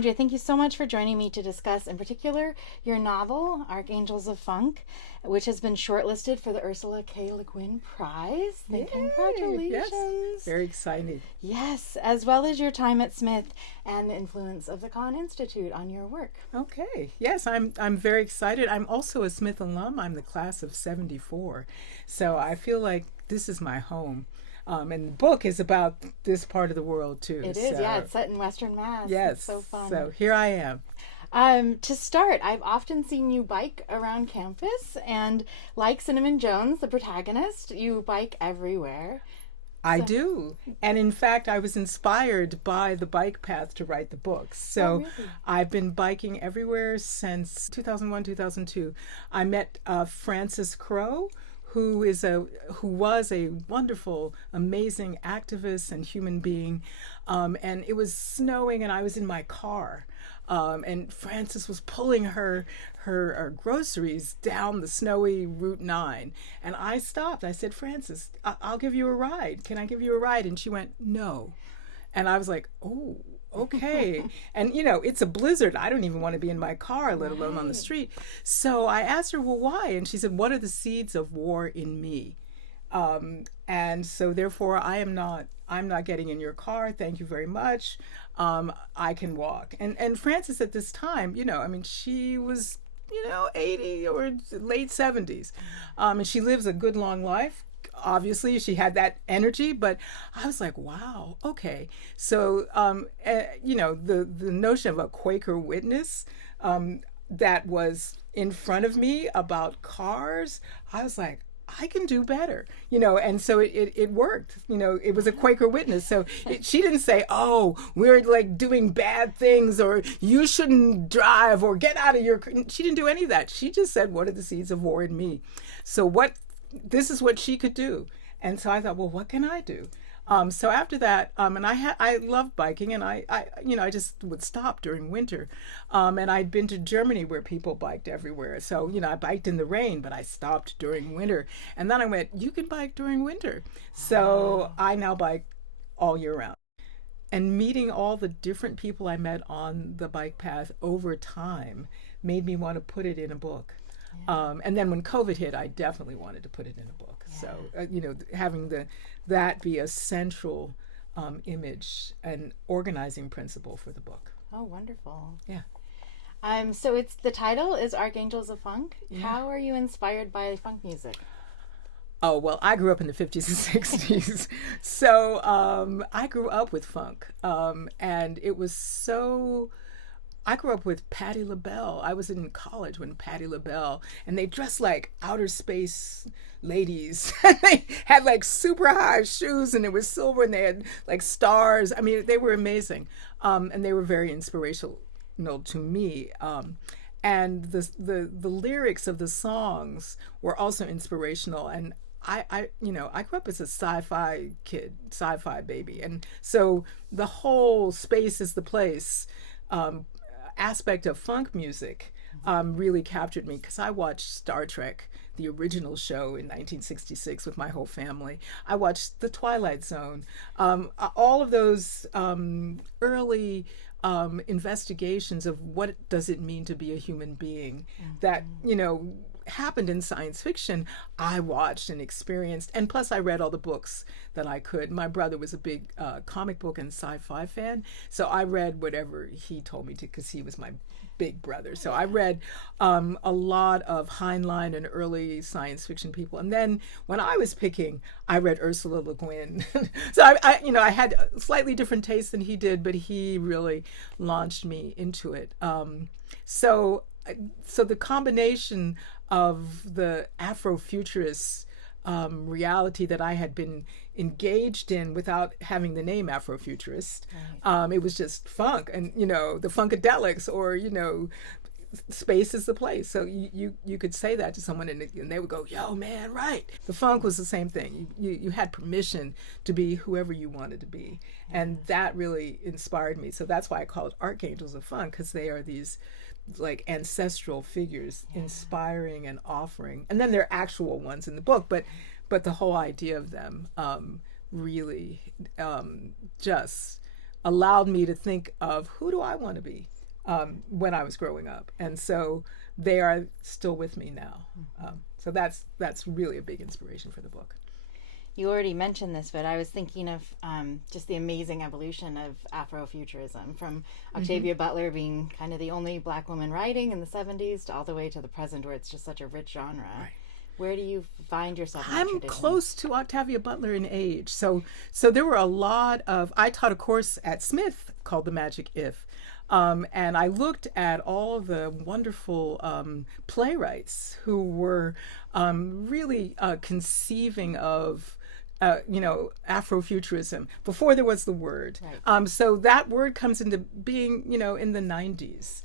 Andrea, thank you so much for joining me to discuss, in particular, your novel, Archangels of Funk, which has been shortlisted for the Ursula K. Guin Prize. Yay! Congratulations. Yes, very excited. Yes, as well as your time at Smith and the influence of the Kahn Institute on your work. Okay. Yes, I'm very excited. I'm also a Smith alum. I'm the class of 74. So I feel like this is my home. And the book is about this part of the world too. It is, yeah. It's set in Western Mass. Yes. It's so fun. So here I am. To start, I've often seen you bike around campus, and like Cinnamon Jones, the protagonist, you bike everywhere. I do. And in fact, I was inspired by the bike path to write the book. So really? I've been biking everywhere since 2001, 2002. I met Frances Crowe, who was a wonderful, amazing activist and human being. And it was snowing and I was in my car. And Frances was pulling her groceries down the snowy Route 9. And I stopped. I said, Frances, I'll give you a ride. Can I give you a ride? And she went, no. And I was like, oh, okay. And, it's a blizzard. I don't even want to be in my car, let alone on the street. So I asked her, well, why? And she said, what are the seeds of war in me? And so therefore I'm not getting in your car. Thank you very much. I can walk. And Frances at this time, she was, 80 or late 70s. And she lives a good long life. Obviously she had that energy, but I was like, wow, okay. So, the notion of a Quaker witness, that was in front of me about cars, I was like, I can do better, and so it worked. It was a Quaker witness. So she didn't say, oh, we're like doing bad things or you shouldn't drive or get out of your, she didn't do any of that. She just said, what are the seeds of war in me? So this is what she could do. And so I thought, well, what can I do? So after that, and I love biking, and I just would stop during winter. And I'd been to Germany where people biked everywhere. So, I biked in the rain, but I stopped during winter. And then I went, you can bike during winter. So I now bike all year round. And meeting all the different people I met on the bike path over time made me want to put it in a book. Yeah. And then when COVID hit, I definitely wanted to put it in a book. Yeah. So, having that be a central image and organizing principle for the book. Oh, wonderful. Yeah. So the title is Archangels of Funk. Yeah. How are you inspired by funk music? Oh, well, I grew up in the 50s and 60s. So I grew up with funk. And it was so... I grew up with Patti LaBelle. I was in college when Patti LaBelle, and they dressed like outer space ladies. They had like super high shoes, and it was silver, and they had like stars. I mean, they were amazing, and they were very inspirational to me. And the lyrics of the songs were also inspirational. And I grew up as a sci-fi kid, sci-fi baby, and so the whole space is the place. Aspect of funk music really captured me because I watched Star Trek, the original show in 1966 with my whole family. I watched The Twilight Zone. All of those early investigations of what does it mean to be a human being that, happened in science fiction, I watched and experienced. And plus I read all the books that I could. My brother was a big comic book and sci-fi fan, so I read whatever he told me to because he was my big brother. So I read a lot of Heinlein and early science fiction people. And then when I was picking, I read Ursula Le Guin. So I had slightly different tastes than he did, but he really launched me into it. So the combination of the Afrofuturist reality that I had been engaged in without having the name Afrofuturist, right. It was just funk and, the funkadelics or, space is the place. So you could say that to someone and they would go, yo, man, right. The funk was the same thing. You had permission to be whoever you wanted to be. And that really inspired me. So that's why I call it Archangels of Funk, because they are these like ancestral figures inspiring and offering. And then there are actual ones in the book, but the whole idea of them really just allowed me to think of who do I want to be when I was growing up. And so they are still with me now. So that's really a big inspiration for the book. You already mentioned this, but I was thinking of just the amazing evolution of Afrofuturism, from Octavia Butler being kind of the only Black woman writing in the 70s to all the way to the present, where it's just such a rich genre. Right. Where do you find yourself in that I'm tradition? close to Octavia Butler in age. So there were a lot of, I taught a course at Smith called The Magic If. And I looked at all the wonderful playwrights who were really conceiving of Afrofuturism before there was the word. Right. So that word comes into being, in the 90s.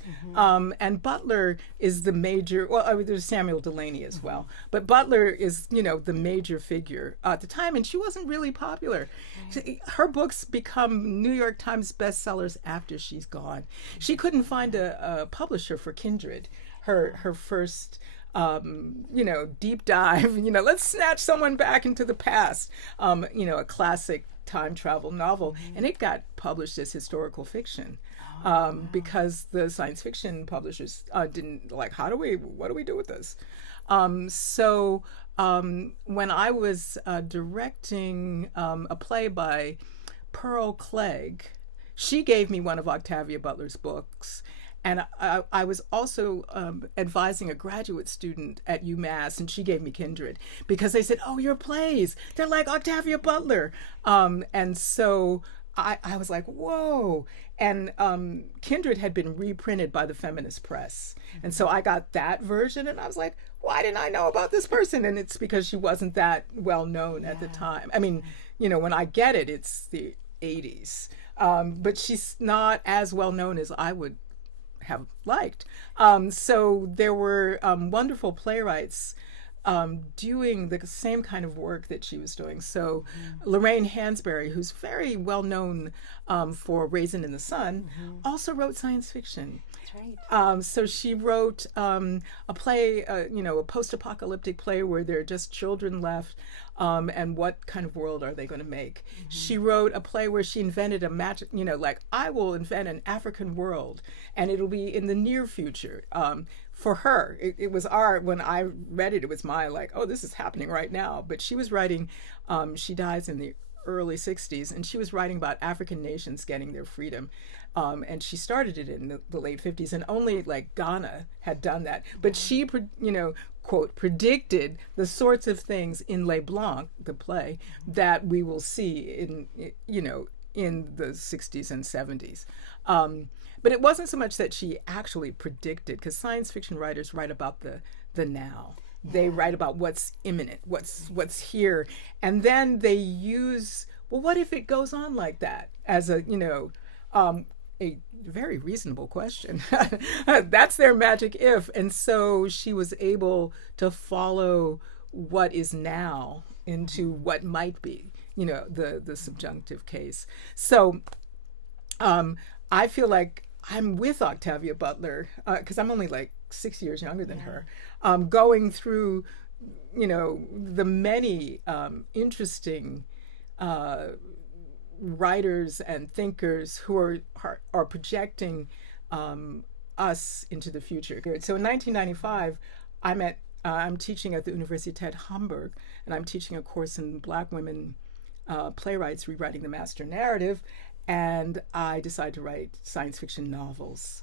And Butler is the major, there's Samuel Delaney as well, but Butler is, the major figure at the time, and she wasn't really popular. Right. Her books become New York Times bestsellers after she's gone. She couldn't find a publisher for Kindred, her first deep dive, let's snatch someone back into the past, a classic time travel novel. And it got published as historical fiction because the science fiction publishers didn't like, what do we do with this? So when I was directing a play by Pearl Clegg, she gave me one of Octavia Butler's books. And I was also advising a graduate student at UMass, and she gave me Kindred because they said, "Oh, your plays, they're like Octavia Butler." And so I was like, whoa. And Kindred had been reprinted by the feminist press. And so I got that version, and I was like, why didn't I know about this person? And it's because she wasn't that well known at the time. I mean, when I get it, it's the 80s. But she's not as well known as I would have liked. So there were wonderful playwrights doing the same kind of work that she was doing. So Lorraine Hansberry, who's very well known for Raisin in the Sun, also wrote science fiction. That's right. So she wrote a play, a post-apocalyptic play where there are just children left, and what kind of world are they going to make? She wrote a play where she invented a magic, I will invent an African world, and it'll be in the near future. For her, it was when I read it, it was my this is happening right now. But she was writing, she dies in the early 60s, and she was writing about African nations getting their freedom. And she started it in the late 50s, and only Ghana had done that. But she, quote, predicted the sorts of things in Les Blancs, the play, that we will see in the 60s and 70s. But it wasn't so much that she actually predicted, because science fiction writers write about the now. They write about what's imminent, what's here, and then they use, what if it goes on like that, as a very reasonable question. That's their magic if. And so she was able to follow what is now into what might be, the subjunctive case. So I feel like I'm with Octavia Butler, because I'm only 6 years younger than her, going through, the many interesting writers and thinkers who are projecting us into the future. So in 1995, I'm teaching at the Universität Hamburg, and I'm teaching a course in Black women playwrights rewriting the master narrative. And I decided to write science fiction novels.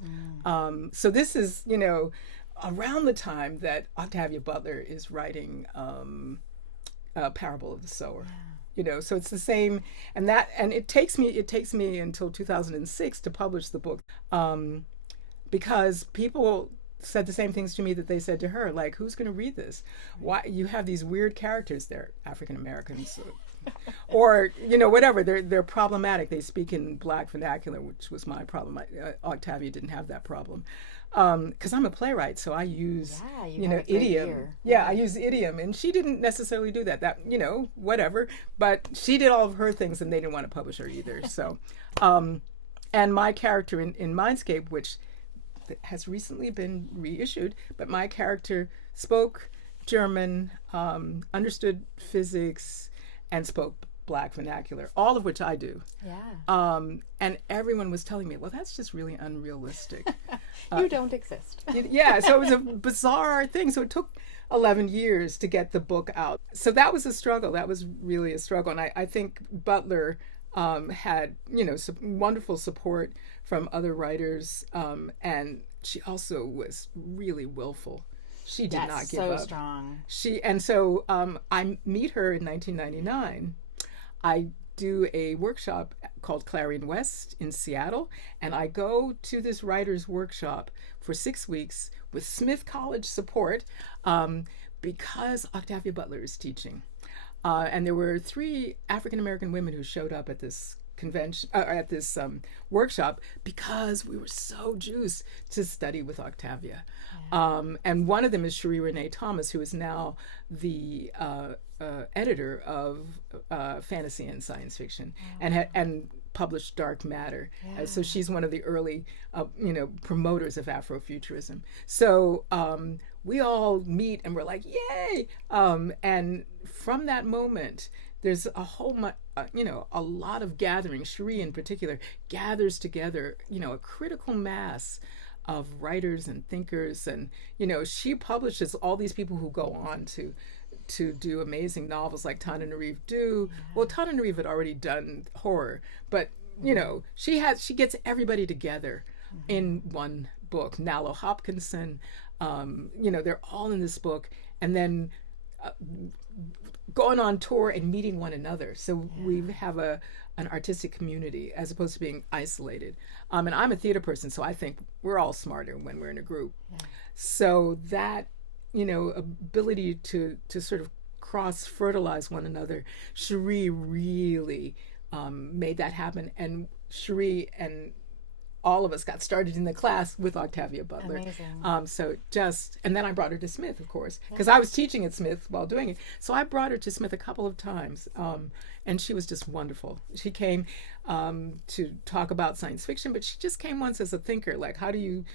So this is, around the time that Octavia Butler is writing Parable of the Sower. So it's the same, and it takes me until 2006 to publish the book, because people said the same things to me that they said to her, who's going to read this? Why you have these weird characters? They're African Americans. Or whatever, they're problematic. They speak in Black vernacular, which was my problem. Octavia didn't have that problem, because I'm a playwright, so I use idiom. I use idiom, and she didn't necessarily do that. That whatever, but she did all of her things, and they didn't want to publish her either. So, and my character in Mindscape, which has recently been reissued, but my character spoke German, understood physics, and spoke Black vernacular, all of which I do. Yeah. And everyone was telling me, well, that's just really unrealistic. You don't exist. Yeah, so it was a bizarre thing. So it took 11 years to get the book out. So that was a struggle. That was really a struggle. And I think Butler had, some wonderful support from other writers. And she also was really willful. She did not give up. So strong. So I meet her in 1999. I do a workshop called Clarion West in Seattle, and I go to this writer's workshop for 6 weeks with Smith College support because Octavia Butler is teaching. And there were 3 African-American women who showed up at this convention, at this workshop, because we were so juiced to study with Octavia. Yeah. And one of them is Cherie Renee Thomas, who is now the editor of fantasy and science fiction, and published Dark Matter. Yeah. So she's one of the early, promoters of Afrofuturism. So we all meet and we're like, yay! And from that moment, there's a whole, a lot of gathering. Cherie in particular gathers together, a critical mass of writers and thinkers. And, she publishes all these people who go on to do amazing novels like Tananarive Due. Yeah. Well, Tananarive had already done horror, but, she gets everybody together in one book. Nalo Hopkinson, they're all in this book. And then going on tour and meeting one another. So we have an artistic community as opposed to being isolated. And I'm a theater person, so I think we're all smarter when we're in a group. Yeah. So that, ability to sort of cross-fertilize one another, Cherie really made that happen. And Cherie and all of us got started in the class with Octavia Butler. Amazing. And then I brought her to Smith, of course, because I was teaching at Smith while doing it. So I brought her to Smith a couple of times, and she was just wonderful. She came to talk about science fiction, but she just came once as a thinker. Like, how do you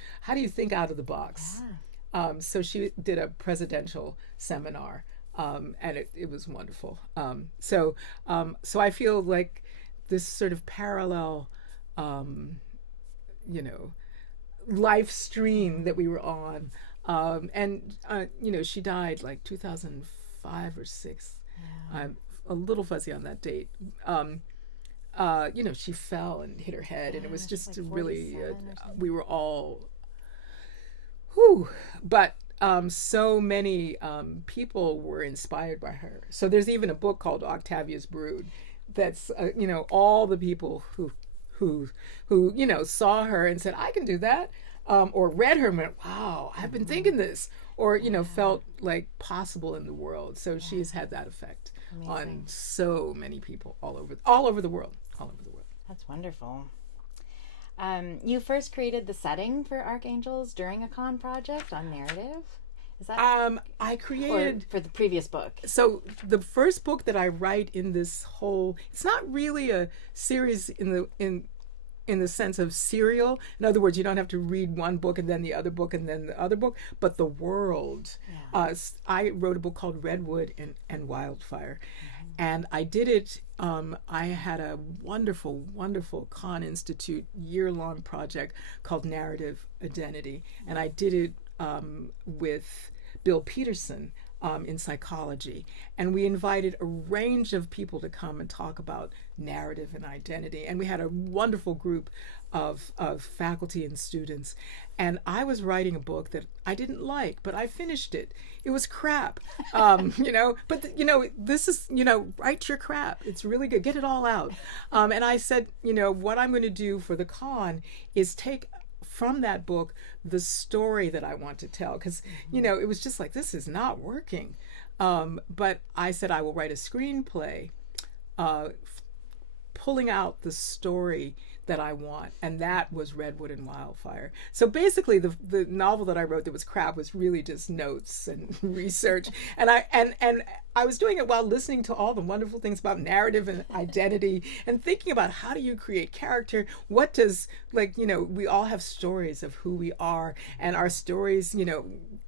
think out of the box? Yeah. So she did a presidential seminar, and it was wonderful. So I feel like this sort of parallel life stream that we were on. She died like 2005 or 6. Yeah. I'm a little fuzzy on that date. She fell and hit her head, and it was just like really, we were all, but so many people were inspired by her. So there's even a book called Octavia's Brood that's, all the people who saw her and said, I can do that, or read her and went, wow, I've been thinking this, or, felt like possible in the world. So she's had that effect on so many people all over the world. That's wonderful. You first created the setting for Archangels during a Kahn project on narrative. Is that I created for the previous book? So the first book that I write in this whole, it's not really a series in the sense of serial. In other words, you don't have to read one book and then the other book and then the other book, but the world. Yeah. I wrote a book called Redwood and Wildfire. Mm-hmm. And I did it, I had a wonderful, wonderful Kahn Institute year-long project called Narrative Identity. And I did it with Bill Peterson in psychology. And we invited a range of people to come and talk about narrative and identity. And we had a wonderful group of faculty and students. And I was writing a book that I didn't like, but I finished it. It was crap, but this is, write your crap. It's really good. Get it all out. And I said, what I'm going to do for the Kahn is take from that book the story that I want to tell, because it was just like, this is not working, but I said I will write a screenplay pulling out the story that I want, and that was Redwood and Wildfire. So basically the novel that I wrote that was crap was really just notes and research, and I was doing it while listening to all the wonderful things about narrative and identity and thinking about how do you create character, what does, we all have stories of who we are, and our stories,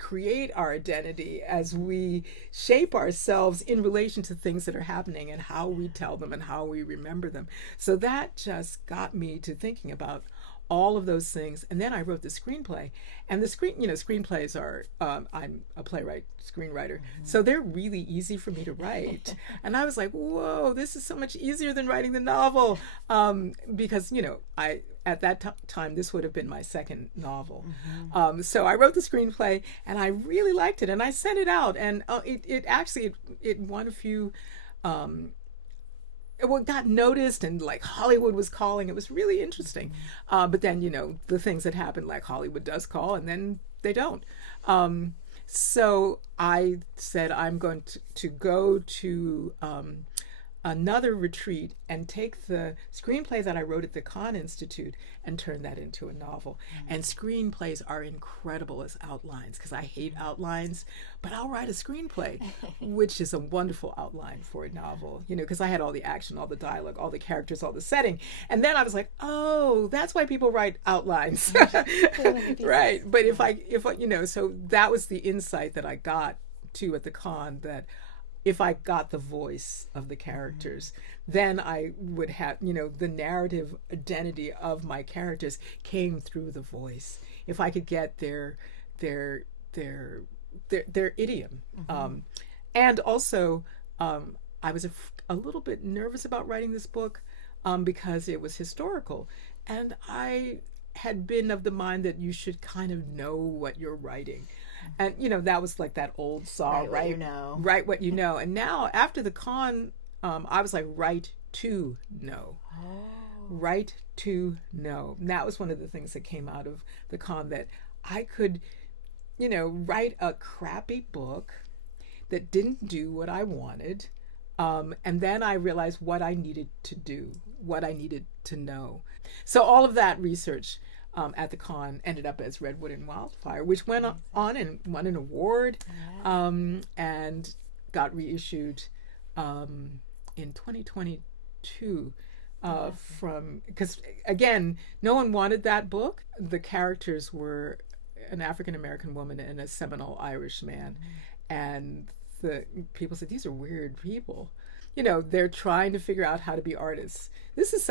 create our identity, as we shape ourselves in relation to things that are happening and how we tell them and how we remember them. So that just got me to thinking about all of those things. And then I wrote the screenplay, and screenplays are, I'm a playwright, screenwriter. So they're really easy for me to write. And I was like, whoa, this is so much easier than writing the novel. Because, at that time, this would have been my second novel. So I wrote the screenplay, and I really liked it, and I sent it out, and it won a few, it got noticed, and like Hollywood was calling. It was really interesting. But then, the things that happen, like Hollywood does call, and then they don't. So I said, I'm going to go to another retreat and take the screenplay that I wrote at the Kahn Institute and turn that into a novel. And screenplays are incredible as outlines, because I hate outlines, but I'll write a screenplay, which is a wonderful outline for a novel, because I had all the action, all the dialogue, all the characters, all the setting. And then I was like, oh, that's why people write outlines. Right. But if I, so that was the insight that I got to at the Kahn, that if I got the voice of the characters, then I would have, the narrative identity of my characters came through the voice. If I could get their idiom. And also, I was a little bit nervous about writing this book because it was historical. And I had been of the mind that you should kind of know what you're writing. And, that was like that old saw, right? Write what you know. And now, after the Kahn, I was like, write to know. Write to know. And that was one of the things that came out of the Kahn, that I could, write a crappy book that didn't do what I wanted. And then I realized what I needed to do, what I needed to know. So all of that research at the Kahn ended up as Redwood and Wildfire, which went on and won an award, and got reissued in 2022 because, again, no one wanted that book. The characters were an African-American woman and a Seminole Irish man. And the people said, these are weird people. They're trying to figure out how to be artists. This is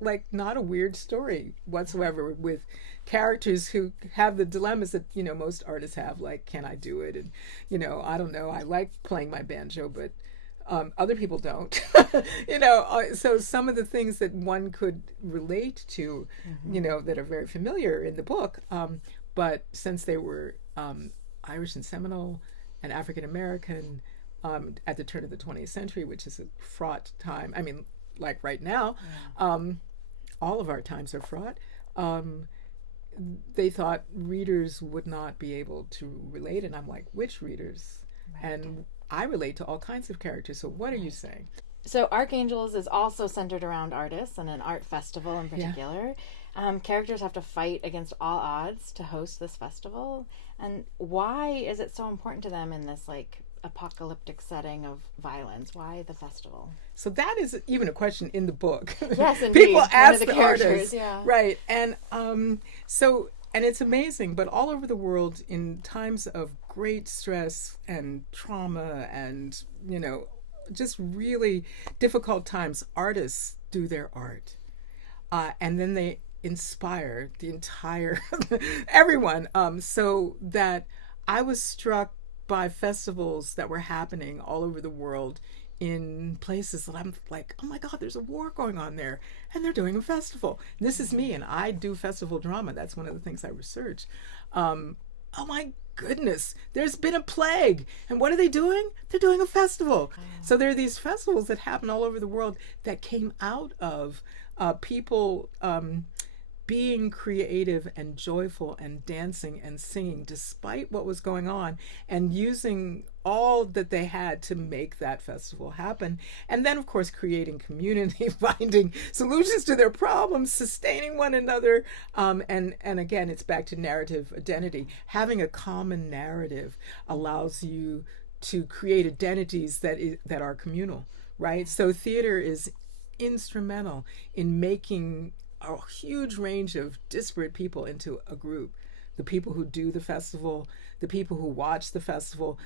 like not a weird story whatsoever, with characters who have the dilemmas that, most artists have, like, can I do it? And, I don't know, I like playing my banjo, but other people don't. So some of the things that one could relate to, that are very familiar in the book, but since they were Irish and Seminole and African American at the turn of the 20th century, which is a fraught time. I mean, like right now, all of our times are fraught. They thought readers would not be able to relate, and I'm like, which readers? Right. And I relate to all kinds of characters, so what are you saying? So Archangels is also centered around artists and an art festival in particular. Characters have to fight against all odds to host this festival. And why is it so important to them in this, like, apocalyptic setting of violence? Why the festival? So that is even a question in the book. Yes, indeed. People ask the artists, yeah. Right? And and it's amazing. But all over the world, in times of great stress and trauma, and just really difficult times, artists do their art, and then they inspire the entire everyone. So that I was struck by festivals that were happening all over the world in places that I'm like, oh my God, there's a war going on there, and they're doing a festival. This is me, and I do festival drama. That's one of the things I research. Oh my goodness, there's been a plague, and what are they doing? They're doing a festival. So there are these festivals that happen all over the world that came out of people being creative and joyful and dancing and singing despite what was going on, and using all that they had to make that festival happen. And then, of course, creating community, finding solutions to their problems, sustaining one another. And again, it's back to narrative identity. Having a common narrative allows you to create identities that are communal, right? So theater is instrumental in making a huge range of disparate people into a group. the people who do the festival, the people who watch the festival,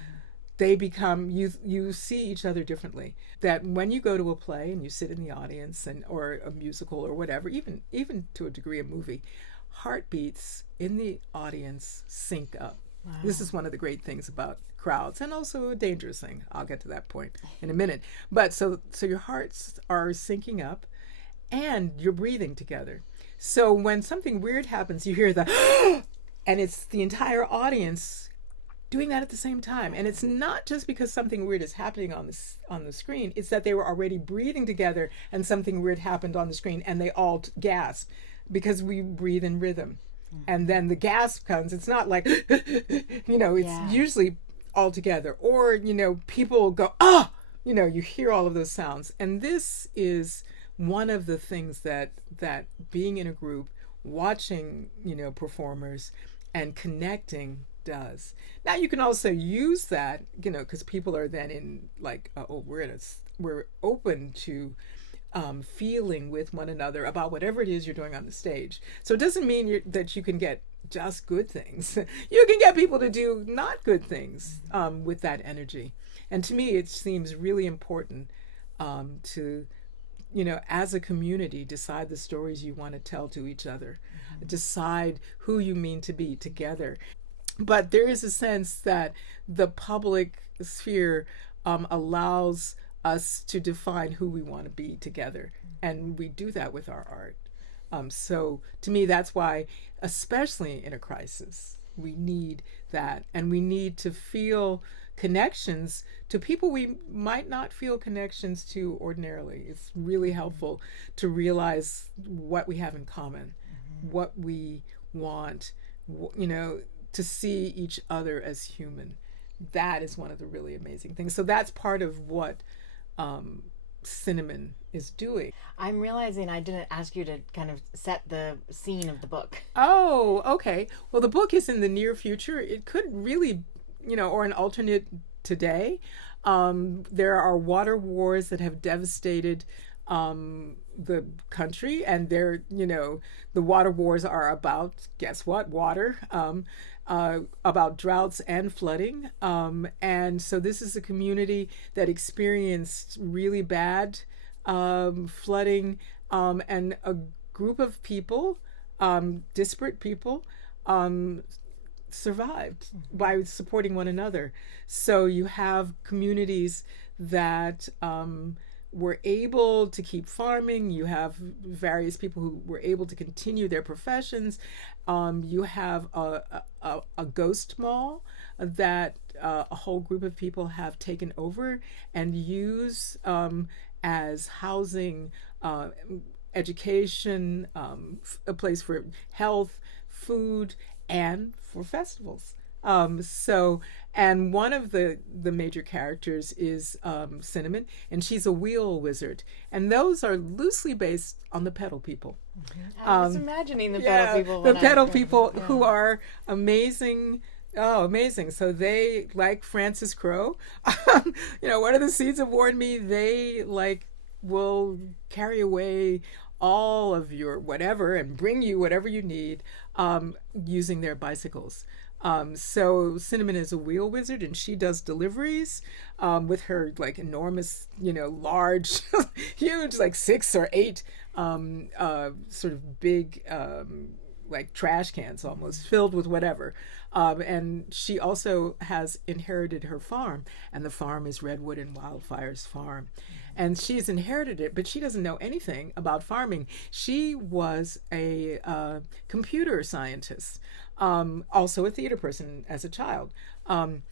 they become, you see each other differently. That when you go to a play and you sit in the audience, and or a musical or whatever, even to a degree a movie, heartbeats in the audience sync up. Wow. This is one of the great things about crowds, and also a dangerous thing. I'll get to that point in a minute. But so your hearts are syncing up, and you're breathing together. So when something weird happens, you hear the and it's the entire audience doing that at the same time. And it's not just because something weird is happening on the screen, it's that they were already breathing together and something weird happened on the screen and they all gasp, because we breathe in rhythm. And then the gasp comes. It's not like, it's usually all together. Or, people go, ah, you hear all of those sounds. And this is one of the things that being in a group, watching, performers and connecting does. Now you can also use that, because people are then in like, we're open to feeling with one another about whatever it is you're doing on the stage. So it doesn't mean that you can get just good things. You can get people to do not good things with that energy. And to me, it seems really important to, as a community, decide the stories you want to tell to each other, decide who you mean to be together. But there is a sense that the public sphere allows us to define who we want to be together. And we do that with our art. So to me, that's why, especially in a crisis, we need that. And we need to feel connections to people we might not feel connections to ordinarily. It's really helpful to realize what we have in common, what we want, to see each other as human. That is one of the really amazing things. So that's part of what Cinnamon is doing. I'm realizing I didn't ask you to kind of set the scene of the book. Oh, okay. Well, the book is in the near future. It could really, or an alternate today. There are water wars that have devastated the country, and the water wars are about, guess what, water, about droughts and flooding. And so this is a community that experienced really bad flooding, and a group of people, disparate people, survived by supporting one another. So you have communities that were able to keep farming. You have various people who were able to continue their professions. You have a ghost mall that a whole group of people have taken over and use as housing, education, a place for health, food, and for festivals. And one of the major characters is Cinnamon, and she's a wheel wizard. And those are loosely based on the pedal people. I was imagining the pedal people. The pedal people who are amazing. Oh, amazing. So they, like Francis Crowe, one of the seeds have warned me, they will carry away all of your whatever and bring you whatever you need using their bicycles. So Cinnamon is a wheel wizard, and she does deliveries with her enormous, large, huge, 6 or 8 sort of big trash cans almost filled with whatever. And she also has inherited her farm, and the farm is Redwood and Wildfire's farm. And she's inherited it, but she doesn't know anything about farming. She was a computer scientist, also a theater person as a child. And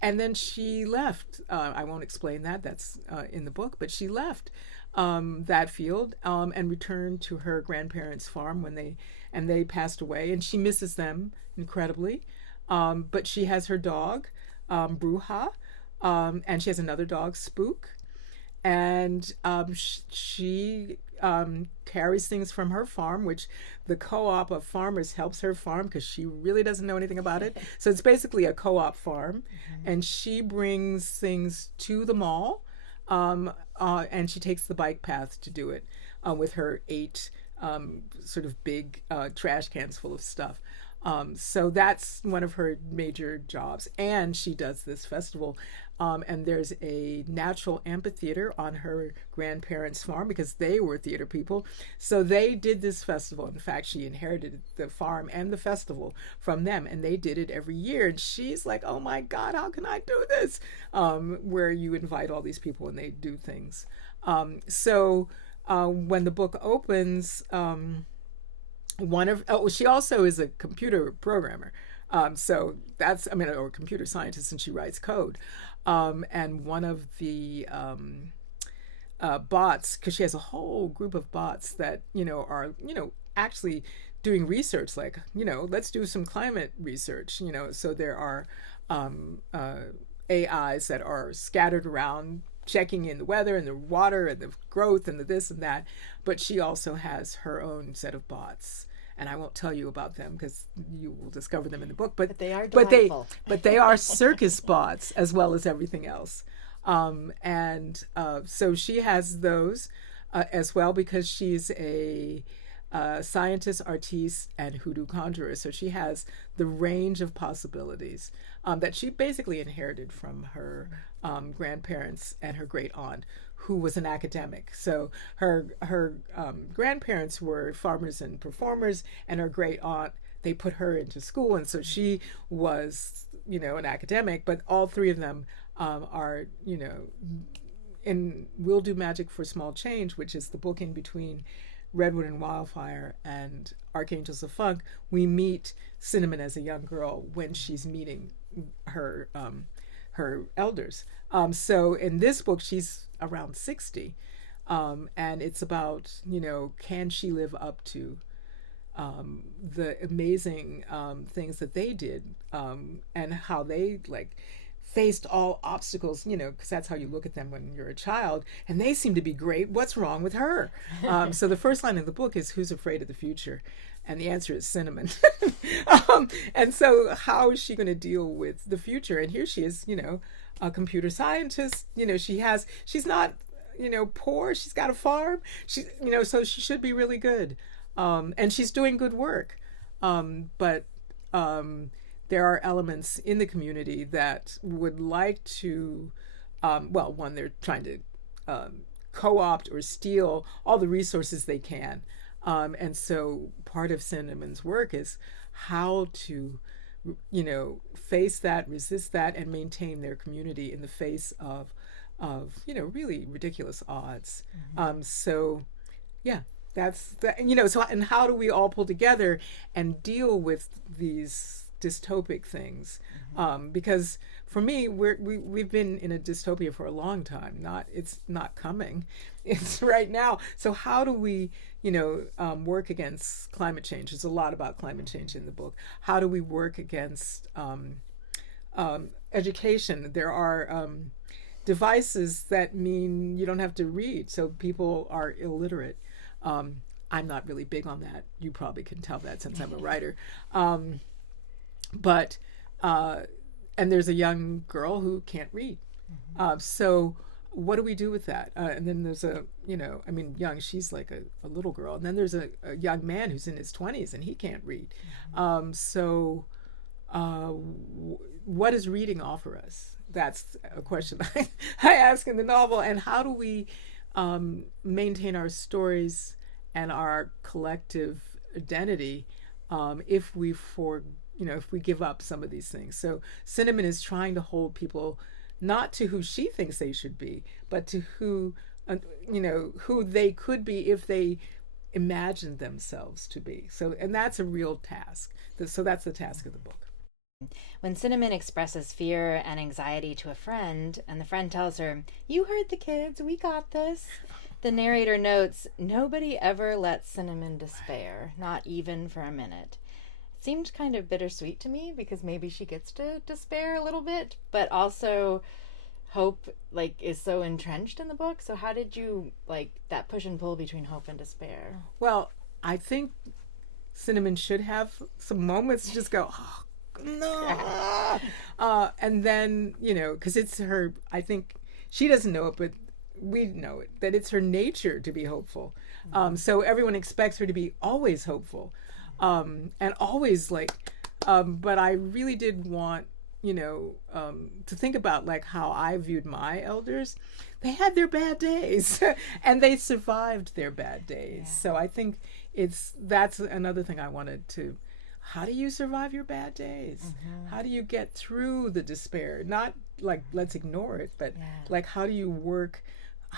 then she left. I won't explain that. That's in the book. But she left that field and returned to her grandparents' farm when they passed away. And she misses them incredibly. But she has her dog, Bruja, and she has another dog, Spook. And she carries things from her farm, which the co-op of farmers helps her farm because she really doesn't know anything about it. So it's basically a co-op farm. And she brings things to the mall, and she takes the bike path to do it with her 8 sort of big trash cans full of stuff. So that's one of her major jobs. And she does this festival. And there's a natural amphitheater on her grandparents' farm because they were theater people. So they did this festival. In fact, she inherited the farm and the festival from them, and they did it every year. And she's like, oh my God, how can I do this? Where you invite all these people and they do things. So when the book opens, she also is a computer programmer. So that's, or a computer scientist, and she writes code. And one of the bots, because she has a whole group of bots that, are, actually doing research, like, let's do some climate research, so there are AIs that are scattered around checking in the weather and the water and the growth and the this and that. But she also has her own set of bots. And I won't tell you about them because you will discover them in the book. But they are delightful. But they are circus bots as well as everything else. So she has those as well because she's a scientist, artiste, and hoodoo conjurer. So she has the range of possibilities that she basically inherited from her grandparents and her great aunt, who was an academic. So her grandparents were farmers and performers, and her great aunt, they put her into school, and so she was, an academic. But all three of them are, in We'll Do Magic for Small Change, which is the book in between Redwood and Wildfire and Archangels of Funk. We meet Cinnamon as a young girl when she's meeting her elders. So in this book, she's around 60, and it's about, can she live up to the amazing things that they did, and how they faced all obstacles, because that's how you look at them when you're a child, and they seem to be great. What's wrong with her? So the first line of the book is, who's afraid of the future? And the answer is Cinnamon. And so how is she going to deal with the future? And here she is, a computer scientist. She's not, poor. She's got a farm. So she should be really good. And she's doing good work. But there are elements in the community that would like to, one, they're trying to co-opt or steal all the resources they can. And so part of Cinnamon's work is how to, face that, resist that, and maintain their community in the face of really ridiculous odds. So that's that. So, and how do we all pull together and deal with these dystopic things? Because for me, we've been in a dystopia for a long time. It's not coming, it's right now. So how do we work against climate change? There's a lot about climate change in the book. How do we work against education? There are devices that mean you don't have to read, so people are illiterate. I'm not really big on that. You probably can tell that since I'm a writer. And there's a young girl who can't read. So what do we do with that? And then there's young, she's like a little girl. And then there's a young man who's in his 20s and he can't read. What does reading offer us? That's a question I ask in the novel. And how do we maintain our stories and our collective identity if we if we give up some of these things? So Cinnamon is trying to hold people not to who she thinks they should be, but to who they could be if they imagined themselves to be. So, and that's a real task. So that's the task of the book. When Cinnamon expresses fear and anxiety to a friend, and the friend tells her, "You heard the kids, we got this," the narrator notes, nobody ever lets Cinnamon despair, not even for a minute. It seemed kind of bittersweet to me because maybe she gets to despair a little bit, but also hope is so entrenched in the book. So how did you that push and pull between hope and despair? Well, I think Cinnamon should have some moments to just go, oh, no. And then, because it's her, I think she doesn't know it, but we know it, that it's her nature to be hopeful. So everyone expects her to be always hopeful. And always like, but I really did want, to think about like how I viewed my elders. They had their bad days and they survived their bad days. Yeah. So I think that's another thing I wanted to, how do you survive your bad days? Mm-hmm. How do you get through the despair? Not like, let's ignore it, but like, how do you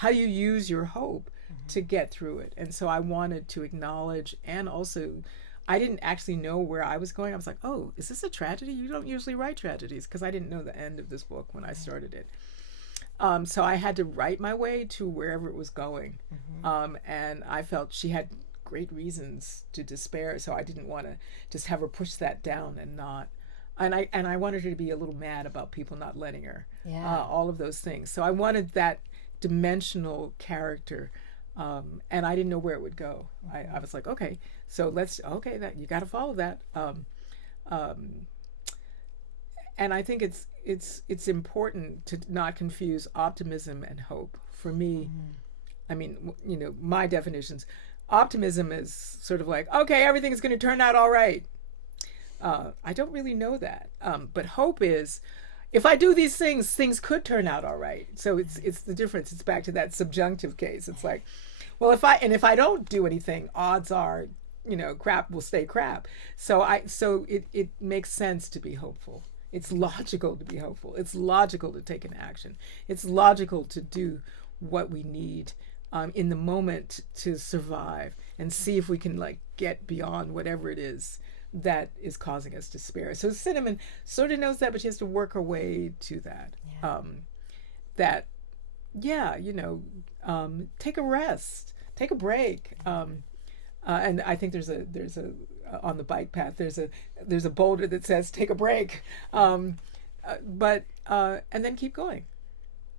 use your hope to get through it? And so I wanted to acknowledge, and also I didn't actually know where I was going. I was like, oh, is this a tragedy? You don't usually write tragedies, because I didn't know the end of this book when I started it. So I had to write my way to wherever it was going. Mm-hmm. And I felt she had great reasons to despair, so I didn't want to just have her push that down and not. And I wanted her to be a little mad about people not letting her. Yeah. All of those things. So I wanted that dimensional character. And I didn't know where it would go. I was like, okay, so that you got to follow that. And I think it's important to not confuse optimism and hope. For me, I mean, my definitions, optimism is sort of like, okay, everything is going to turn out all right. I don't really know that. But hope is, if I do these things, things could turn out all right. So it's the difference. It's back to that subjunctive case. It's like, well, if I don't do anything, odds are, crap will stay crap. So it makes sense to be hopeful. It's logical to be hopeful. It's logical to take an action. It's logical to do what we need in the moment to survive and see if we can like get beyond whatever it is that is causing us despair. So Cinnamon sort of knows that, but she has to work her way to that. Yeah. Take a rest, take a break. And I think there's a on the bike path, there's a boulder that says take a break. But and then keep going.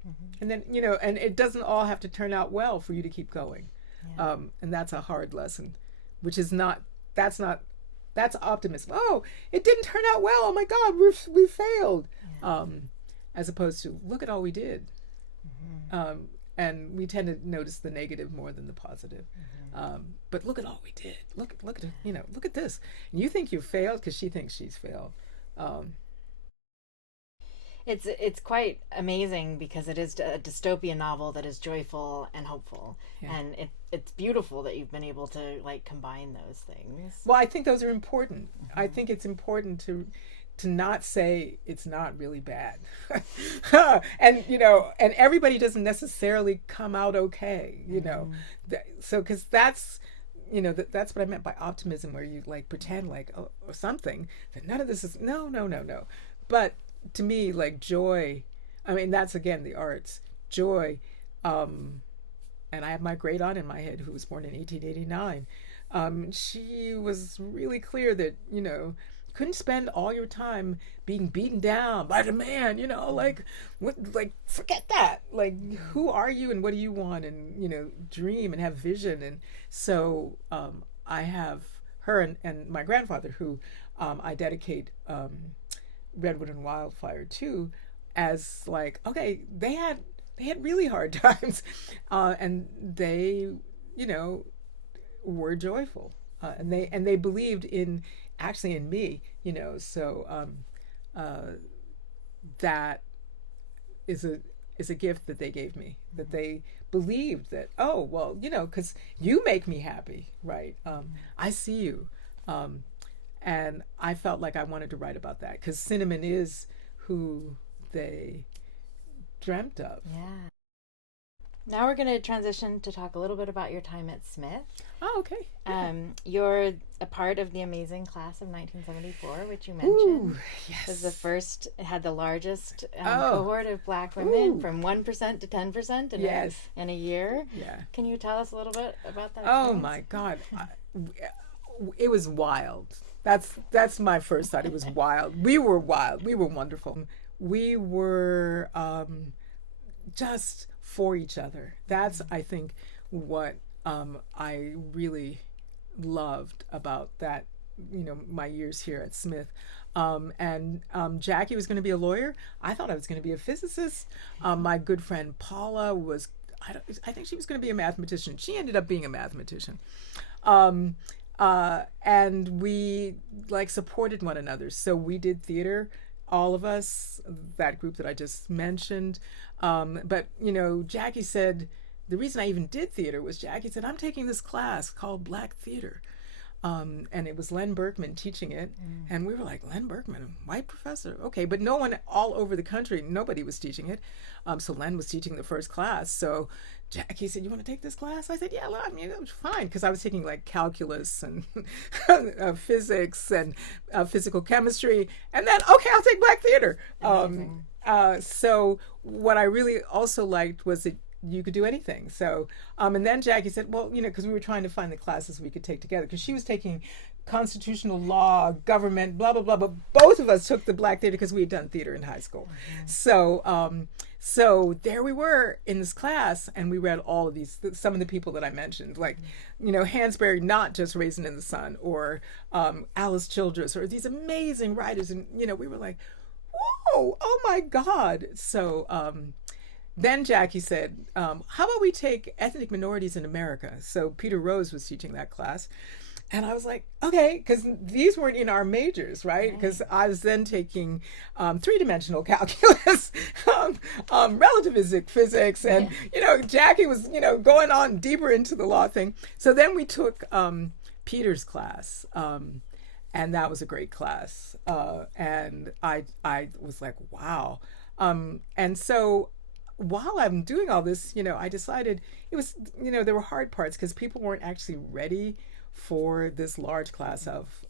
Mm-hmm. And then, and it doesn't all have to turn out well for you to keep going. Yeah. And that's a hard lesson, which is that's optimism. Oh, it didn't turn out well. Oh my God, we failed. Yeah. As opposed to, look at all we did. Mm-hmm. And we tend to notice the negative more than the positive. Mm-hmm. But look at all we did. Look at this. And you think you failed because she thinks she's failed. It's quite amazing because it is a dystopian novel that is joyful and hopeful. Yeah. And it's beautiful that you've been able to like combine those things. Well, I think those are important. Mm-hmm. I think it's important to not say it's not really bad. And and everybody doesn't necessarily come out okay, so because that's that's what I meant by optimism, where you like pretend like or something that none of this is no. But to me, like joy, I mean, that's again the arts, joy. And I have my great aunt in my head who was born in 1889. She was really clear that you couldn't spend all your time being beaten down by the man, like forget that. Like, who are you and what do you want? And, dream and have vision. And so I have her and my grandfather, who I dedicate Redwood and Wildfire to, as like, okay, they had really hard times, and they, were joyful, and they believed in me, so that is a gift that they gave me, that they believed that, oh, well, because you make me happy, right? I see you. And I felt like I wanted to write about that because Cinnamon is who they dreamt of. Yeah. Now we're going to transition to talk a little bit about your time at Smith. Oh, okay. You're a part of the amazing class of 1974, which you mentioned. Ooh, yes. It had the largest cohort of Black women, from 1% to 10% in a year. Yeah. Can you tell us a little bit about that experience? Oh my God. It was wild. That's my first thought. It was wild. We were wild. We were wonderful. We were just for each other. That's, I think, what I really loved about that, my years here at Smith. And Jackie was going to be a lawyer. I thought I was going to be a physicist. My good friend Paula was, I think she was going to be a mathematician. She ended up being a mathematician. And we like supported one another. So we did theater, all of us, that group that I just mentioned. But, Jackie said, the reason I even did theater was Jackie said, I'm taking this class called Black Theater. And it was Len Berkman teaching it. And we were like, Len Berkman, a white professor? Okay, but no one all over the country, nobody was teaching it. So Len was teaching the first class. So Jackie said, you want to take this class? I said, yeah, well, I mean, it was fine, because I was taking like calculus and physics and physical chemistry. And then, okay, I'll take Black Theater. So what I really also liked was that you could do anything. So, and then Jackie said, well, because we were trying to find the classes we could take together, because she was taking constitutional law, government, blah, blah, blah, but both of us took the Black Theater because we had done theater in high school. So there we were in this class, and we read all of these, some of the people that I mentioned, like, Hansberry, not just Raisin in the Sun, or Alice Childress, or these amazing writers. And, we were like, whoa, oh my God. So, then Jackie said, how about we take ethnic minorities in America? So Peter Rose was teaching that class. And I was like, okay, because these weren't in our majors, right? Because I was then taking three-dimensional calculus, relativistic physics, and, Jackie was, going on deeper into the law thing. So then we took Peter's class, and that was a great class. And I was like, wow. And so while I'm doing all this, I decided it was, there were hard parts because people weren't actually ready for this large class of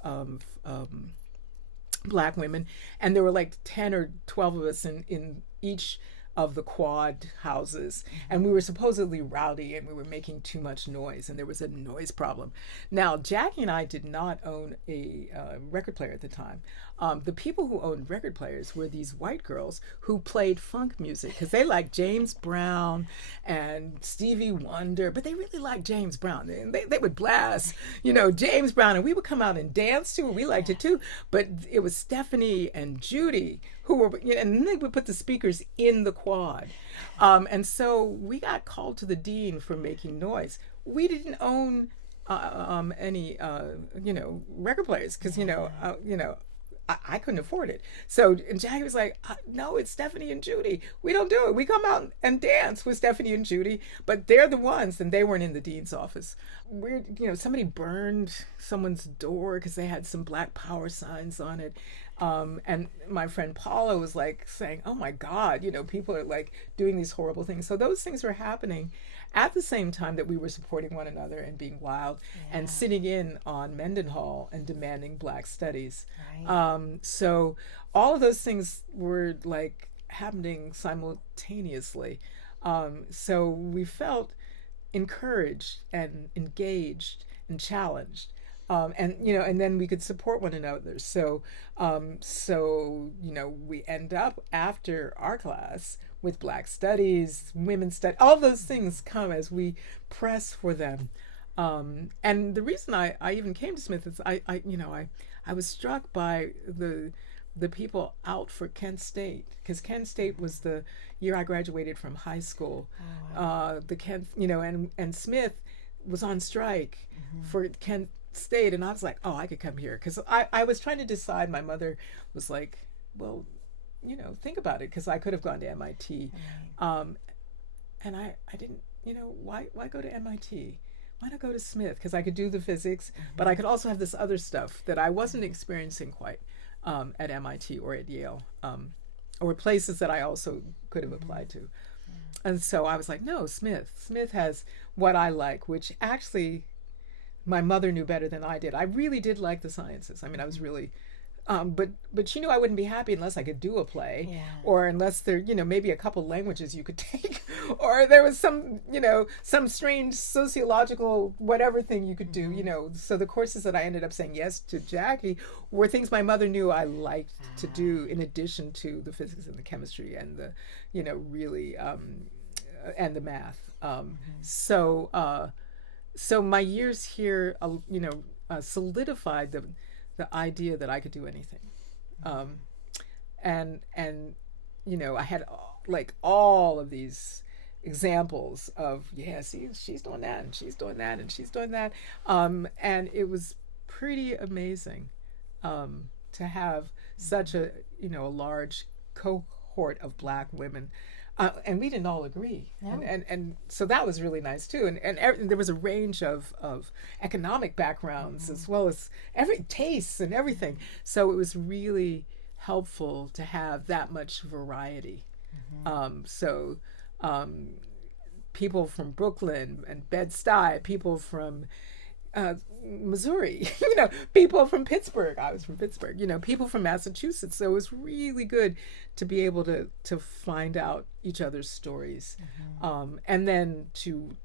Black women. And there were like 10 or 12 of us in each of the quad houses. And we were supposedly rowdy and we were making too much noise, and there was a noise problem. Now, Jackie and I did not own a record player at the time. The people who owned record players were these white girls who played funk music because they liked James Brown and Stevie Wonder, but they really liked James Brown. They would blast, James Brown, and we would come out and dance to it. We liked it too, but it was Stephanie and Judy who were, and then they would put the speakers in the quad. And so we got called to the dean for making noise. We didn't own any, record players because, I couldn't afford it. So and Jackie was like, no, it's Stephanie and Judy. We don't do it. We come out and dance with Stephanie and Judy, but they're the ones, and they weren't in the dean's office. Somebody burned someone's door because they had some Black Power signs on it. And my friend Paula was like saying, oh my God, people are like doing these horrible things. So those things were happening at the same time that we were supporting one another and being wild and sitting in on Mendenhall and demanding Black studies. Right. So all of those things were like happening simultaneously. So we felt encouraged and engaged and challenged. And then we could support one another. So we end up after our class with Black studies, women's studies, all those things come as we press for them. And the reason I even came to Smith is I was struck by the people out for Kent State, because Kent State was the year I graduated from high school. Oh, wow. The Kent, and Smith was on strike for Kent State, and I was like, oh, I could come here, because I was trying to decide. My mother was like, well, think about it, because I could have gone to MIT. Right. And I didn't, why go to MIT? Why not go to Smith? Because I could do the physics, but I could also have this other stuff that I wasn't experiencing quite at MIT or at Yale, or places that I also could have applied to. And so I was like, no, Smith. Smith has what I like, which actually my mother knew better than I did. I really did like the sciences. I mean, I was really, but she knew I wouldn't be happy unless I could do a play, or unless there, maybe a couple languages you could take, or there was some, some strange sociological whatever thing you could do, So the courses that I ended up saying yes to Jackie were things my mother knew I liked to do, in addition to the physics and the chemistry and the, really, and the math. So my years here, solidified the idea that I could do anything. And I had like all of these examples of, yeah, see, she's doing that and she's doing that and she's doing that. And it was pretty amazing to have such a, a large cohort of Black women. And we didn't all agree. No. And so that was really nice too. And there was a range of economic backgrounds as well as every tastes and everything. So it was really helpful to have that much variety. So people from Brooklyn and Bed-Stuy, people from Missouri, people from Pittsburgh. I was from Pittsburgh, people from Massachusetts. So it was really good to be able to find out each other's stories. And then to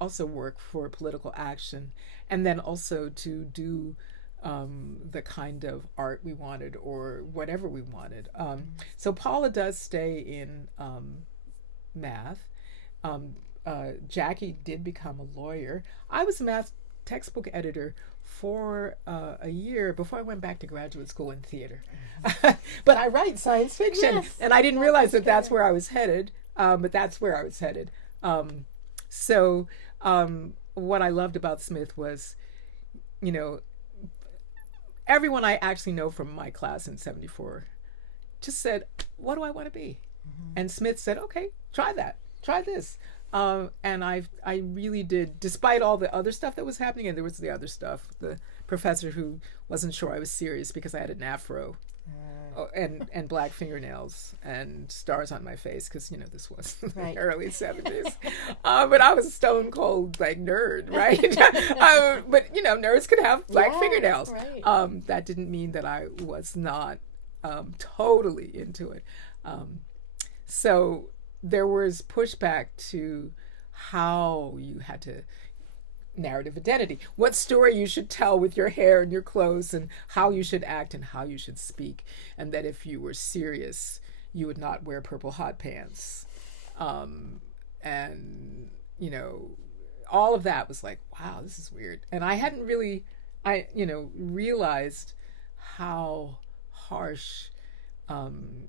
also work for political action, and then also to do the kind of art we wanted or whatever we wanted. So Paula does stay in math. Jackie did become a lawyer. I was a math textbook editor for a year before I went back to graduate school in theater. But I write science fiction, yes, and I didn't realize that that's where I was headed, but that's where I was headed. So what I loved about Smith was, everyone I actually know from my class in 74 just said, what do I want to be? And Smith said, okay, try that, try this. And I really did, despite all the other stuff that was happening, and there was the other stuff, the professor who wasn't sure I was serious because I had an afro and black fingernails and stars on my face, because, this was the early 70s. But I was a stone cold, nerd, right? But, nerds could have black fingernails. Right. That didn't mean that I was not totally into it. So there was pushback to how you had to narrative identity, what story you should tell with your hair and your clothes, and how you should act and how you should speak, and that if you were serious, you would not wear purple hot pants. And all of that was like, wow, this is weird. And I hadn't really, realized how harsh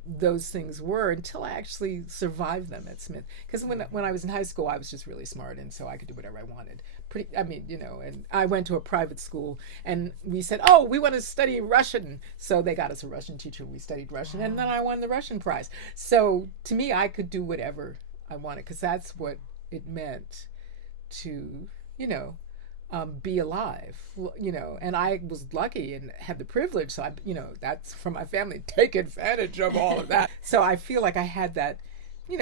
those things were until I actually survived them at Smith. Because when I was in high school, I was just really smart, and so I could do whatever I wanted. And I went to a private school, and we said, oh, we want to study Russian. So they got us a Russian teacher. We studied Russian, and then I won the Russian prize. So to me, I could do whatever I wanted, because that's what it meant to, be alive, and I was lucky and had the privilege. So that's from my family, take advantage of all of that. So I feel like I had that,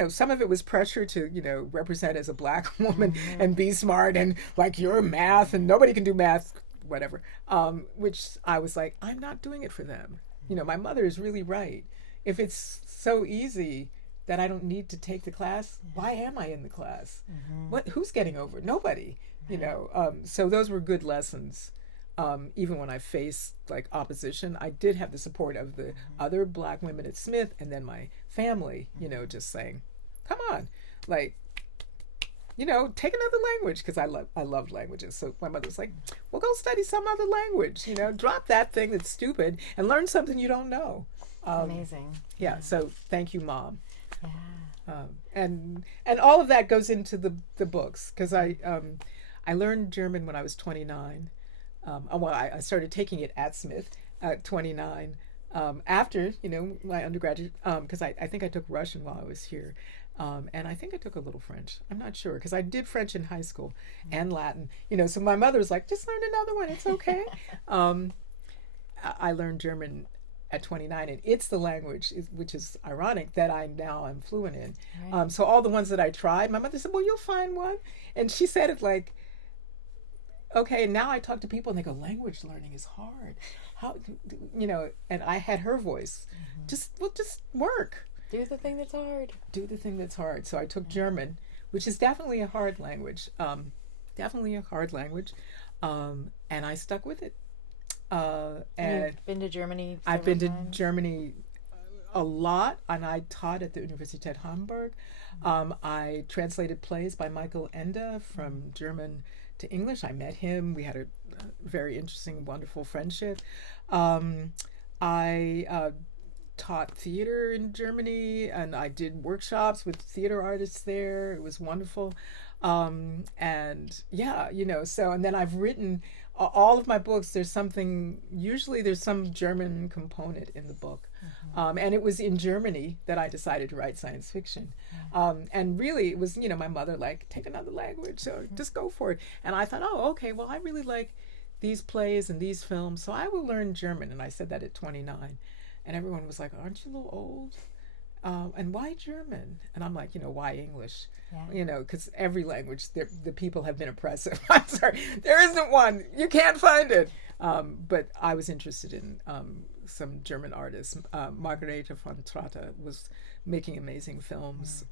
some of it was pressure to, represent as a Black woman and be smart and you're math and nobody can do math, whatever. Which I was like, I'm not doing it for them. My mother is really right. If it's so easy that I don't need to take the class, why am I in the class? Who's getting over? Nobody. So those were good lessons. Even when I faced opposition, I did have the support of the other Black women at Smith, and then my family, just saying, come on, take another language, because I loved languages. So my mother was like, well, go study some other language, drop that thing that's stupid and learn something you don't know. Amazing. Yeah. So thank you, Mom. Yeah. And all of that goes into the books, because I learned German when I was 29. I started taking it at Smith at 29 after, my undergraduate, because I think I took Russian while I was here. And I think I took a little French. I'm not sure, because I did French in high school and Latin. So my mother was like, just learn another one. It's okay. I learned German at 29, and it's the language, which is ironic, that I now am fluent in. Right. So all the ones that I tried, my mother said, well, you'll find one. And she said it okay, and now I talk to people and they go, language learning is hard. How, and I had her voice. Just work. Do the thing that's hard. Do the thing that's hard. So I took German, which is definitely a hard language. And I stuck with it. And you've been to Germany? I've been to Germany a lot, and I taught at the Universität Hamburg. I translated plays by Michael Ende from German to English. I met him. We had a very interesting, wonderful friendship. I taught theater in Germany, and I did workshops with theater artists there. It was wonderful. And yeah, so, and then I've written all of my books. Usually there's some German component in the book. And it was in Germany that I decided to write science fiction. And really it was, my mother, like, take another language, so just go for it. And I thought, oh, okay, well, I really like these plays and these films, so I will learn German. And I said that at 29. And everyone was like, aren't you a little old? And why German? And I'm like, why English? Yeah. Because every language, the people have been oppressive. I'm sorry, there isn't one. You can't find it. But I was interested in some German artists. Margarete von Trotta was making amazing films.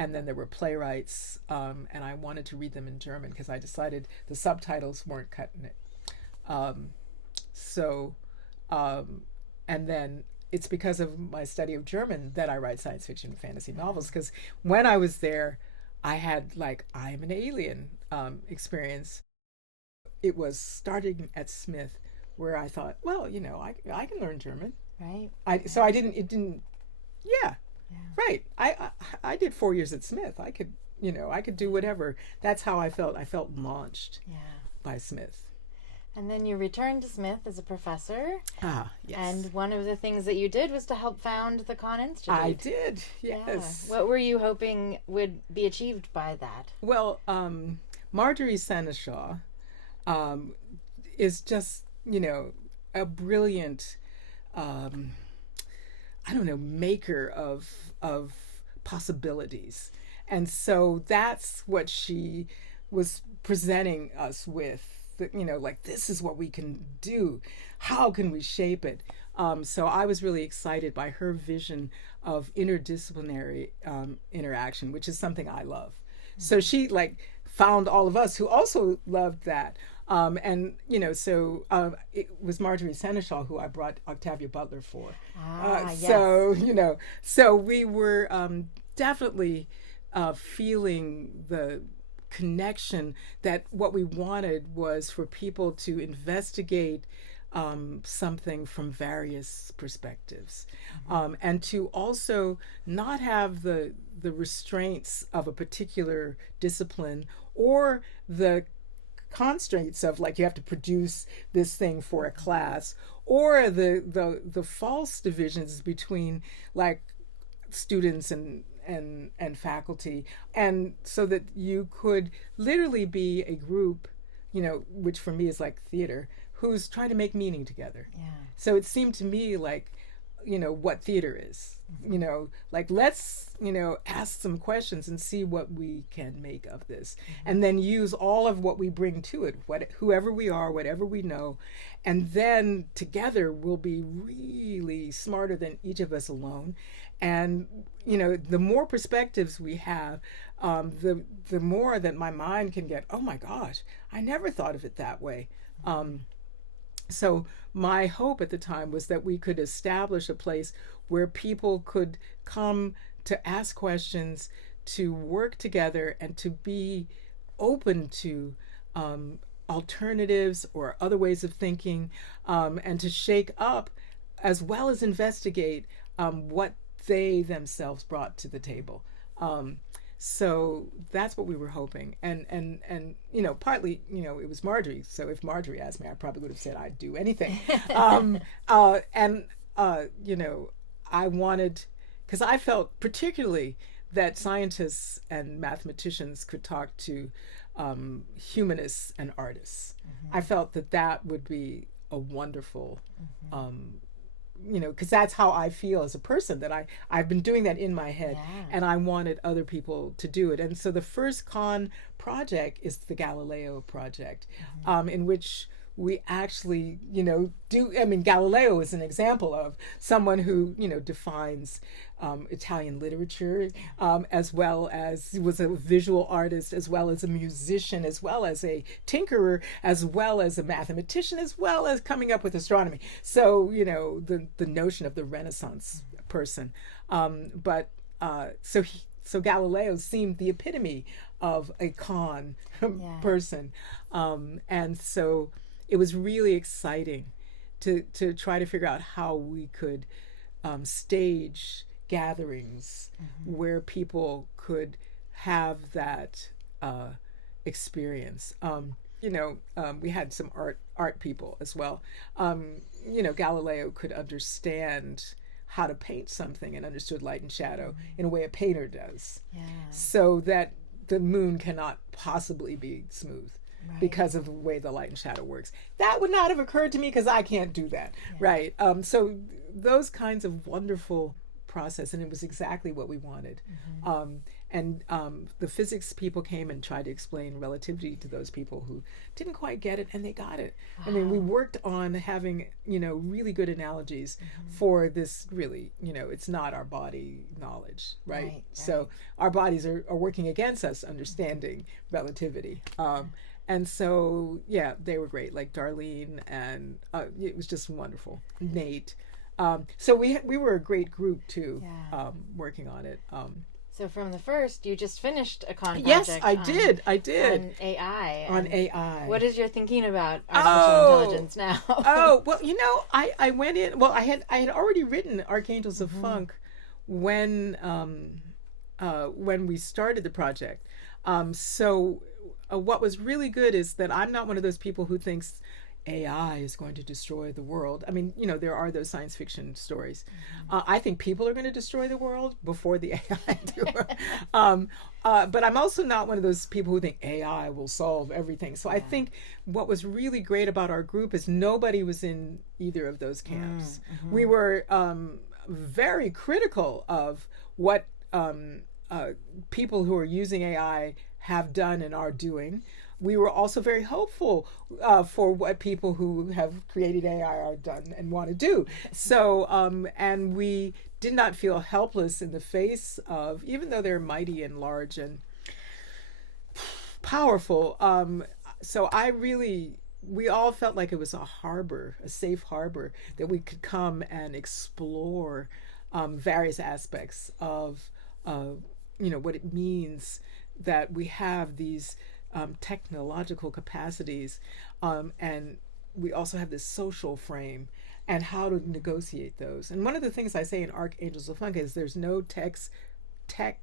And then there were playwrights, and I wanted to read them in German because I decided the subtitles weren't cutting it. And then it's because of my study of German that I write science fiction and fantasy novels, because when I was there, I had I am an alien experience. It was starting at Smith where I thought, well, I can learn German. Right. Yeah. Right. I did 4 years at Smith. I could do whatever. That's how I felt. I felt launched by Smith. And then you returned to Smith as a professor. Ah, yes. And one of the things that you did was to help found the Kahn Institute. I did, yes. Yeah. What were you hoping would be achieved by that? Well, Marjorie Seneschal is just, a brilliant, maker of possibilities. And so that's what she was presenting us with. This is what we can do. How can we shape it? So I was really excited by her vision of interdisciplinary interaction, which is something I love. Mm-hmm. So she found all of us who also loved that. So it was Marjorie Seneschal who I brought Octavia Butler for. Yes. So we were definitely feeling the connection that what we wanted was for people to investigate something from various perspectives, and to also not have the restraints of a particular discipline or the constraints of you have to produce this thing for a class, or the false divisions between students and faculty, and so that you could literally be a group, which for me is like theater, who's trying to make meaning together. Yeah. So it seemed to me what theater is. Let's ask some questions and see what we can make of this, and then use all of what we bring to it, whoever we are, whatever we know, and then together we'll be really smarter than each of us alone. And the more perspectives we have, the more that my mind can get, oh my gosh, I never thought of it that way. So my hope at the time was that we could establish a place where people could come to ask questions, to work together, and to be open to alternatives or other ways of thinking, and to shake up as well as investigate what they themselves brought to the table. So that's what we were hoping. And partly, it was Marjorie. So if Marjorie asked me, I probably would have said I'd do anything. I wanted, because I felt particularly that scientists and mathematicians could talk to humanists and artists. I felt that would be a wonderful, because that's how I feel as a person, that I've been doing that in my head, and I wanted other people to do it. And so the first Kahn project is the Galileo project, in which we actually, Galileo is an example of someone who, defines Italian literature, as well as he was a visual artist, as well as a musician, as well as a tinkerer, as well as a mathematician, as well as coming up with astronomy. So, the notion of the Renaissance person. So Galileo seemed the epitome of a Kahn person. And so it was really exciting to try to figure out how we could stage gatherings where people could have that experience. We had some art people as well. Galileo could understand how to paint something and understood light and shadow in a way a painter does. Yeah. So that the moon cannot possibly be smooth. Right. Because of the way the light and shadow works. That would not have occurred to me because I can't do that, right? So those kinds of wonderful process, and it was exactly what we wanted. The physics people came and tried to explain relativity to those people who didn't quite get it, and they got it. Wow. I mean, we worked on having, really good analogies for this really, it's not our body knowledge, right? So our bodies are working against us understanding relativity. And so, they were great, like Darlene, and it was just wonderful. Nate. So we were a great group too, working on it. So from the first, you just finished a Kahn project. Yes, I did. On AI. On AI. What is your thinking about artificial intelligence now? Well, I went in. Well, I had already written Archangels of Funk when we started the project. So what was really good is that I'm not one of those people who thinks AI is going to destroy the world. I mean, there are those science fiction stories. I think people are going to destroy the world before the AI do. But I'm also not one of those people who think AI will solve everything. So I think what was really great about our group is nobody was in either of those camps. We were very critical of what people who are using AI have done and are doing. We were also very hopeful for what people who have created AI are done and want to do. So, and we did not feel helpless in the face of, even though they're mighty and large and powerful. So we all felt like it was a harbor, a safe harbor, that we could come and explore various aspects of, what it means that we have these technological capacities, and we also have this social frame, and how to negotiate those. And one of the things I say in Archangels of Funk is there's no tech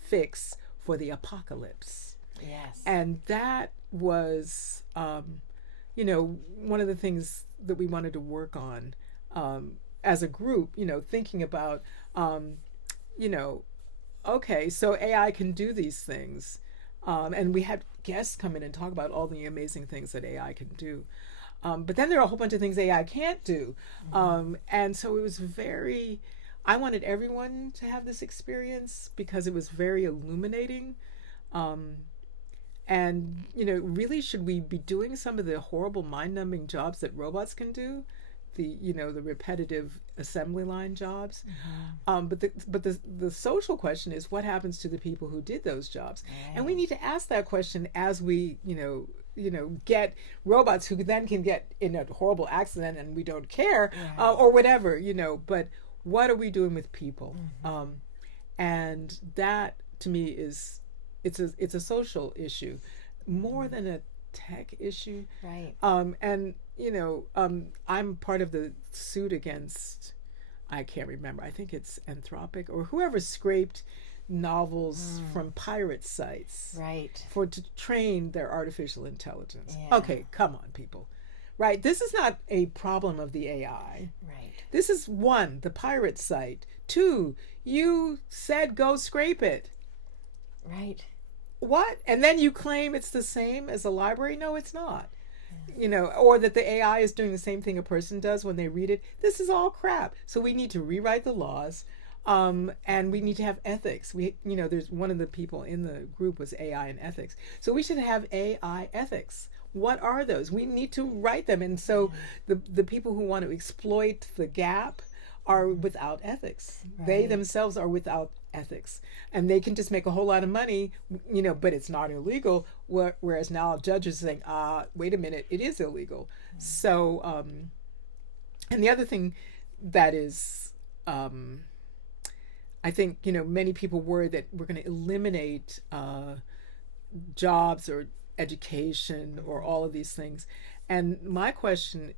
fix for the apocalypse. Yes. And that was, one of the things that we wanted to work on as a group, thinking about, okay, so AI can do these things. And we had guests come in and talk about all the amazing things that AI can do. But then there are a whole bunch of things AI can't do. And so it was I wanted everyone to have this experience because it was very illuminating. And, really, should we be doing some of the horrible mind-numbing jobs that robots can do? The repetitive assembly line jobs. But the social question is, what happens to the people who did those jobs? Right. And we need to ask that question as we, get robots who then can get in a horrible accident and we don't care, or whatever, but what are we doing with people? And that to me it's a social issue more than a tech issue. Right. And I'm part of the suit against, I can't remember, I think it's Anthropic or whoever scraped novels from pirate sites, right, to train their artificial intelligence. Yeah. Okay, come on, people. Right, this is not a problem of the AI. Right. This is 1, the pirate site. 2, you said go scrape it. Right. What? And then you claim it's the same as a library? No, it's not. Or that the AI is doing the same thing a person does when they read it. This is all crap. So we need to rewrite the laws, and we need to have ethics. There's one of the people in the group was AI and ethics. So we should have AI ethics. What are those? We need to write them. And so the people who want to exploit the gap are without ethics. Right. They themselves are without ethics, and they can just make a whole lot of money, but it's not illegal. Whereas now judges are saying, wait a minute, it is illegal. Mm-hmm. So, and the other thing that is, I think, many people worry that we're going to eliminate jobs or education or all of these things. And my question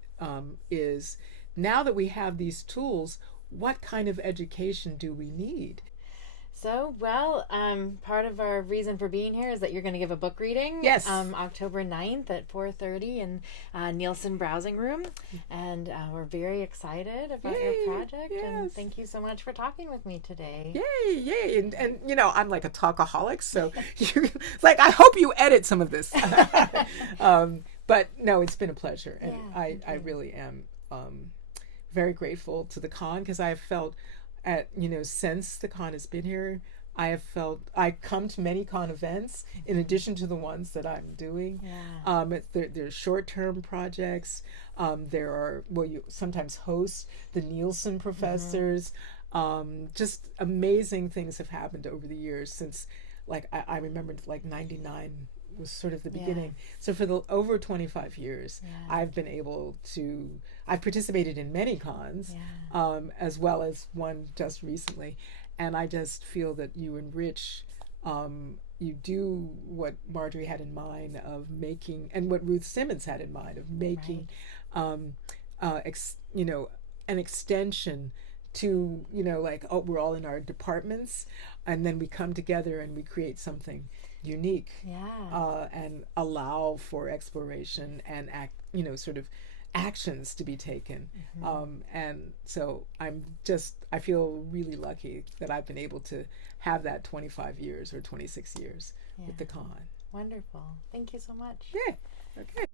is, now that we have these tools, what kind of education do we need? So, well, part of our reason for being here is that you're going to give a book reading. Yes. October 9th at 4:30 in Nielsen Browsing Room. And we're very excited about your project. Yes. And thank you so much for talking with me today. Yay. And you know, I'm like a talkaholic, so like, I hope you edit some of this. But no, it's been a pleasure. And I really am very grateful to the Kahn, because I have felt since the Kahn has been here, I come to many Kahn events in addition to the ones that I'm doing. There's short-term projects. You sometimes host the Nielsen professors. Just amazing things have happened over the years since, like, I remember like 99 was sort of the beginning. So for the over 25 years, I've participated in many Kahns, as well as one just recently. And I just feel that you enrich, you do what Marjorie had in mind of making, and what Ruth Simmons had in mind of making, an extension to, we're all in our departments, and then we come together and we create something unique, and allow for exploration and sort of actions to be taken. And so I feel really lucky that I've been able to have that 25 years or 26 years with the Kahn. Wonderful. Thank you so much. Yeah. Okay.